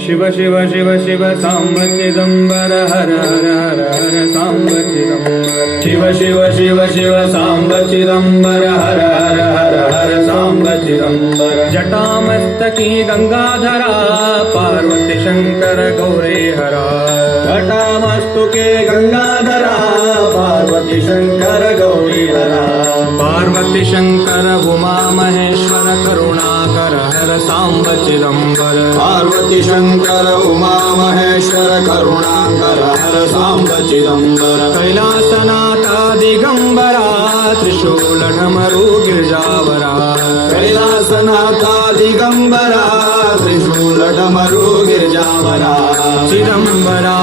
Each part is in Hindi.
शिव शिव शिव शिव सांब चिदंबर हर हर हर हर सांब चिदंबर शिव शिव शिव शिव सांब चिदंबर हर हर हर हर सांब चिदंबर जटामस्तकी गंगाधरा पार्वती शंकर गौरी हरा जटामस्तके गंगाधरा पार्वती शंकर गौरी हरा पार्वती शंकर उमा महेश्वर करुणाकर हर सांब चिदंबर पार्वती शंकर उमा महेश्वर करुणाकर हर सांब चिदंबर कैलासनाथ दिगंबरा त्रिशूल ढमरू गिरजावरा कैलासनाथ दिगंबरा त्रिशूल ढमरू गिरजावरा चिदंबरा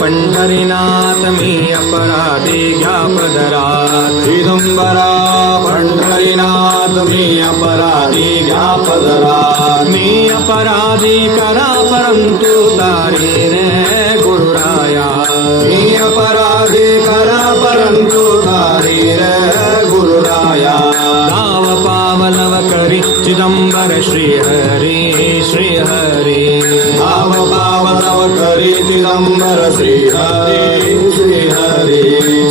पंढरीनाथ मी अपराधी घ्या पदरा चिदंबरा पंढरीनाथ मी अपराधी घ्या पदरा मी अपराधी करा परंतु तारी रे गुरुराया मी अपराधी करा परंतु तारी रे गुरुराया दाव पावलव करी चिदंबर श्री हरी दाव पावलव करी चिदंबर श्री हरी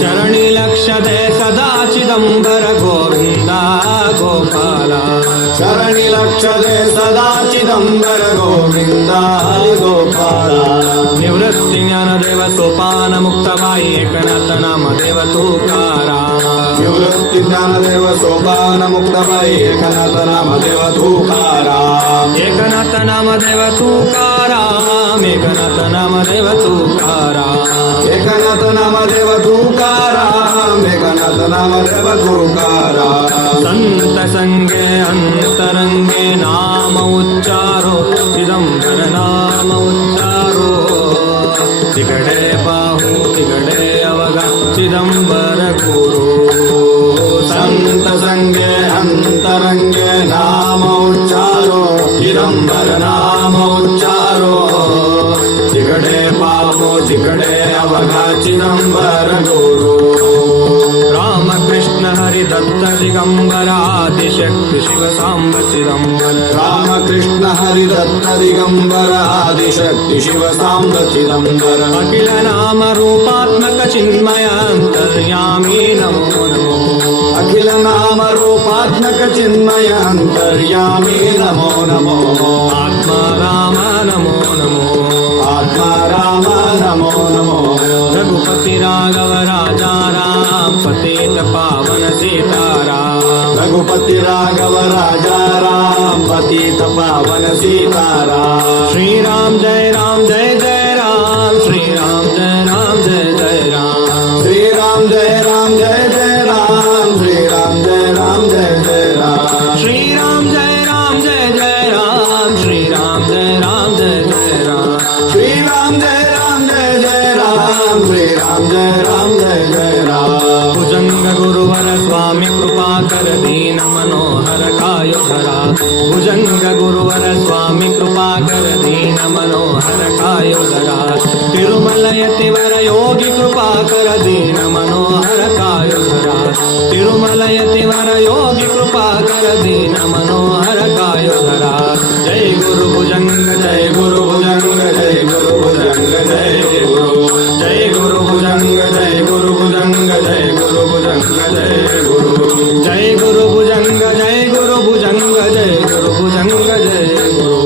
चरणी लक्ष दे सदा चिदंबर गोविंदा गोपाला चरणी लक्ष दे सदा चिदंबर गोविंदा गोपाला निवृत्ती ज्ञानदेव सोपान मुक्तबाई एकनाथ नामदेव तुकारा निवृत्ती ज्ञानदेव सोपान मुक्तबाई एकनाथ नामदेव तुकारा एकनाथ नामदेव तुकारा एकनाथ नामदेव तुकारा एकनाथ नामदेव तुकारा एकनाथ नामदेव तुकारा संत संगे अंतरंगे नाम उच्चारो चिदंबर नाम उच्चारो तिगडे बाहू तिगडे अवगा चिदंबर गुरु संत संगे अंतरंगे नाम उच्चारो चिदंबर नाम उच्चारो तिगडे बाहू तिगडे अवगा चिदंबर गुरु रामकृष्ण हरि दत्त दिगंबर आदिशक्ति शिव सांब चिदंबर रामकृष्ण हरि दत्त दिगंबर आदिशक्ति शिव सांब चिदंबर अखिल नाम रूपात्मक चिन्मय अंतर्यामी नमो नमो अखिल नाम रूपात्मक चिन्मय अंतर्यामी नमो नमो आत्मा राम नमो नमो आत्मा राम नमो नमो रघुपति राघव राजा राम पतित पावन सीताराम रघुपति राघव राजा राम पतित पावन सीताराम श्री राम जय राम श्री राम जय राम श्री राम जय राम जय राम श्री राम जय राम श्री राम जय राम श्री राम जय राम श्री राम जय राम श्री राम जय राम भुजंग गुरुवर स्वामी कृपा कर दीन मनोहर कायो धरा भुजंग गुरुवर स्वामी कृपा कर दीन मनोहर कायो धरा तिरुमल यतिवर योगी कृपा कर दीन मनोहर कायो धरा तिरुमल यतिवर योगी कृपा कर दीन मनोहर कायो धरा जय गुरु भुजंग जय गुरु भुजंग जय गुरु भुजंग जय गुरु जय गुरु भुजंग जय गुरु भुजंग जय गुरु भुजंग जय गुरु जय गुरु भुजंग जय गुरु भुजंग जय गुरु भुजंग जय गुरु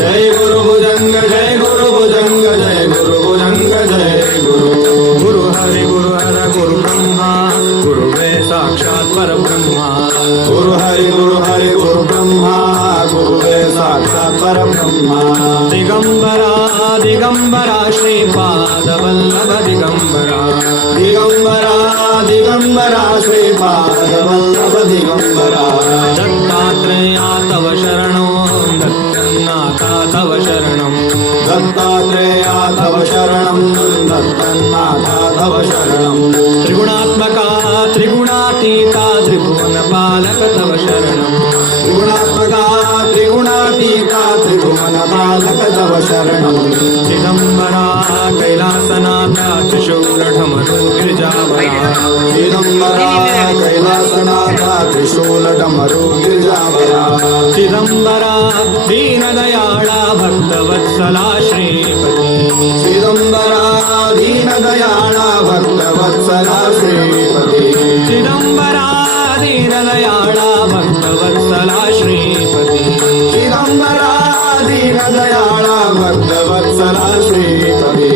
जय गुरु भुजंग जय गुरु भुजंग जय गुरु भुजंग जय गुरु गुरु हरि गुरु हर गुरु ब्रह्मा गुरु वे साक्षात् परब्रह्मा गुरु हरि गुरु ब्रह्मा गुरु वे साक्षात् परब्रह्मा दिगंबरा दिगंबरा श्रीपाद वल्लभ दिगंबरा दिगंबरा दिगंबरा श्रीपाद वल्लभ दिगंबरा दत्तात्रेया तव शरणो दत्तनाथा तव शरणं दत्तात्रेया तव शरणं दत्तनाथा तव शरणं त्रिगुणात्मका त्रिगुणातीता त्रिभुवनपालक तव शरणं त्रिगुणात्मका त्रिगुणातीता त्रिभुवन बालक तव शरणं चिदंबरा कैलासनाथ त्रिशूलढमरु गिरिजावरा चिदंबरा कैलासनाथ त्रिशूलडमरु गिरिजावरा चिदंबरा दीनदयाळा भक्तवत्सला श्रीपती चिदंबरा दीनदयाळा भक्तवत्सला श्रीपती चिदंबरा दीनदयाळा भक्तवत्सला श्रीपती चिदंबरा दीनदयाळा भक्तवत्सला श्रीपती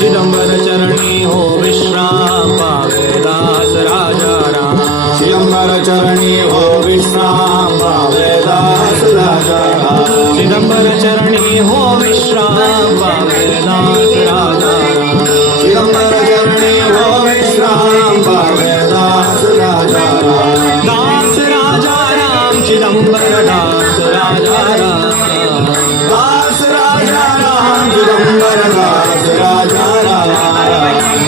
चिदंबर चरणी हो विश्राम पावे दास राजा राम चिदंबर चरणी हो विश्राम पावे दास राजा राम चिदंबर चरणी हो विश्राम पावे दास राजा राम चिदंबर चरणी हो विश्राम पावे दास राजा राम दास राजा राम चिदंबर दास राजा राम दास राजा राम चिदंबर दास राजा राम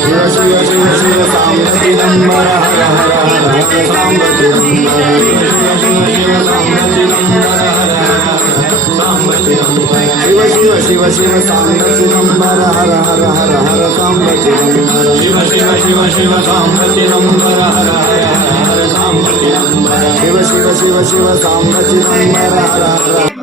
शिव शिव शिव शिव सांब चिदंबर हर हर हर हर सांब चिदंबर शिव शिव सांब चिदंबर हर हर सांब चिदंबर शिव शिव शिव शिव सांब चिदंबर हर हर हर हर सांब चिदंबर शिव शिव शिव शिव सांब चिदंबर हर हर हर सांब चिदंबर शिव शिव शिव शिव सांब चिदंबर हर हर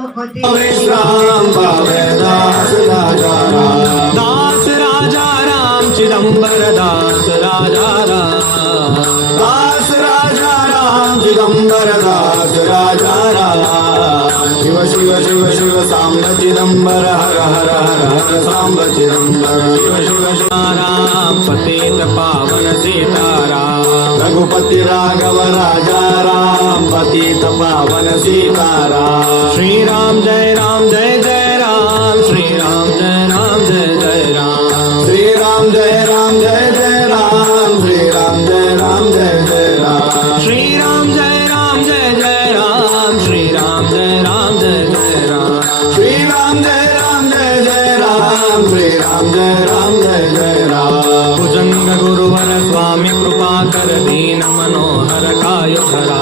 विश्राम पावे दास राजा राम दास राजा राम चिदंबर दास राजा राम दास राजा राम चिदंबर दास राजा राम शिव शिव शिव शिव सांब चिदंबर हर हर हर हर सांब चिदंबर शिव शिव राम पतित पावन सीताराम रघुपति राघव राजा राम पतित पावन सीताराम श्री राम जय राम जय जय राम श्री राम जय राम जय जय राम श्री राम जय राम जय जय राम श्री राम जय राम जय जय राम श्री राम जय राम जय जय राम श्री राम जय राम जय जय राम श्री राम जय राम जय जय राम श्री राम जय राम जय जय राम भुजंग गुरुवर स्वामी कृपा कर दीन मनोहर कायो धरा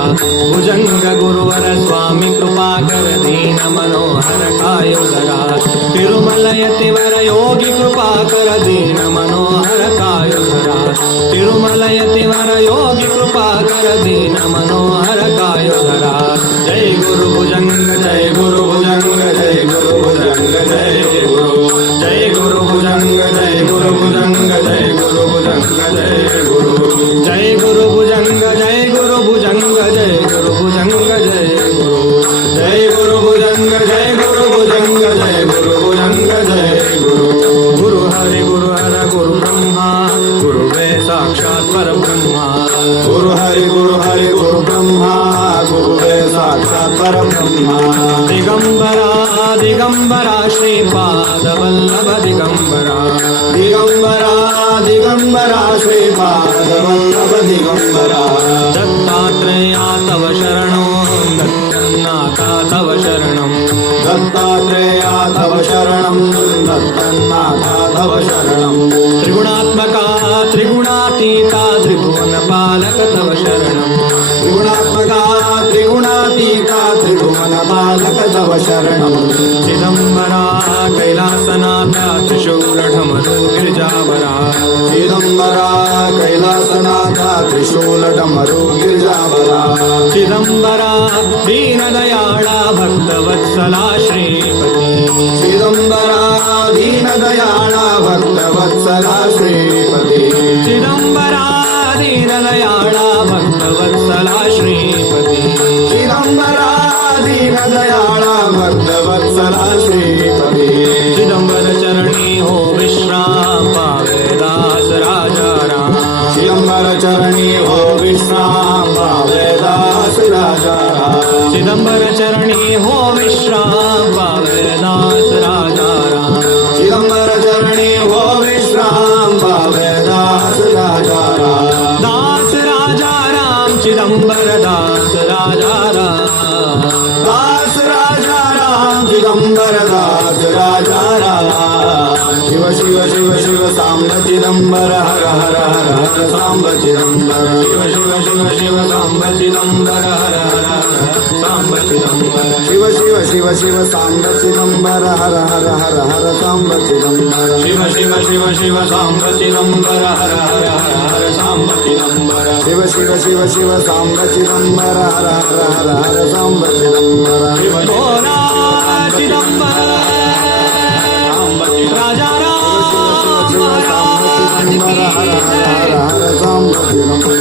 भुजंग गुरुवर स्वामी कृपा कर दीन मनोहर कायो धरा तिरुमल यतिवर योगी कृपा कर दीन मनोहर कायो धरा तिरुमल यतिवर योगी कृपा कर दीन मनोहर कायो धरा जय गुरु भुजंग जय गुरु भुजंग जय गुरु भुजंग जय गुरु जय गुरु भुजंग जय गुरु भुजंग जय गुरु भुजंग जय गुरु जय गुरु भुजंग जय गुरु भुजंग जय गुरु भुजंग जय गुरु जय गुरु भुजंग जय गुरु भुजंग जय गुरु भुजंग जय गुरु गुरु हरि गुरु हर गुरु ब्रह्मा गुरु वे साक्षात् परब्रह्मा गुरु हरि गुरु हरि गुरु ब्रह्मा गुरु वे साक्षात् परब्रह्मा दिगंबरा दिगंबरा श्रीपाद वल्लभ दिगंबरा दिगंबरा दिगंबरा श्रीपाद वल्लभ दिगंबरा दत्तात्रेया तव शरणो दत्तनाथा तव शरणं दत्तात्रेया तव शरणं दत्तनाथा तव शरणं त्रिगुणात्मका त्रिगुणातीता त्रिभुवन पालक तव शरणं त्रिगुणात्मका त्रिगुणातीता त्रिभुवन पालक तव शरणं चिदंबरा कैलासनाथ त्रिशूलढमरु गिरिजावरा चिदंबरा कैलासनाथ त्रिशूलडमरु गिरिजावरा चिदंबरा दीनदयाळा भक्तवत्सला श्रीपती चिदंबरा दीनदयाळा भक्तवत्सला श्रीपती चिदंबरा दीनदयाळा भक्तवत्सला श्रीपती चिदंबरा दीनदयाळा भक्तवत्सला श्रीपती चिदंबर चरणी हो विश्राम पावे दास राजा राम चिदंबर चरणी हो विश्राम पावे दास राजा राम चिदंबर चरणी हो विश्राम पावे दास राजा राम चिदंबर चरणी हो विश्राम पावे दास राजा राम दास राजा राम चिदंबर दास राजा राम दास राजा राम चिदंबर दास राजा राम शिव शिव शिव शिव सांब चिदंबर हर हर हर हर सांब चिदंबर शिव शिव शिव शिव सांब चिदंबर हर हर हर सांब चिदंबर शिव शिव शिव शिव सांब चिदंबर हर हर हर हर सांब चिदंबर शिव शिव शिव शिव सांब चिदंबर हर हर हर हर सांब चिदंबर शिव शिव शिव शिव सांब चिदंबर हर हर हर हर सांब चिदंबर शिव भोला चिदंबर राजा राम चिदंबर हर हर हर हर सांब चिदंबर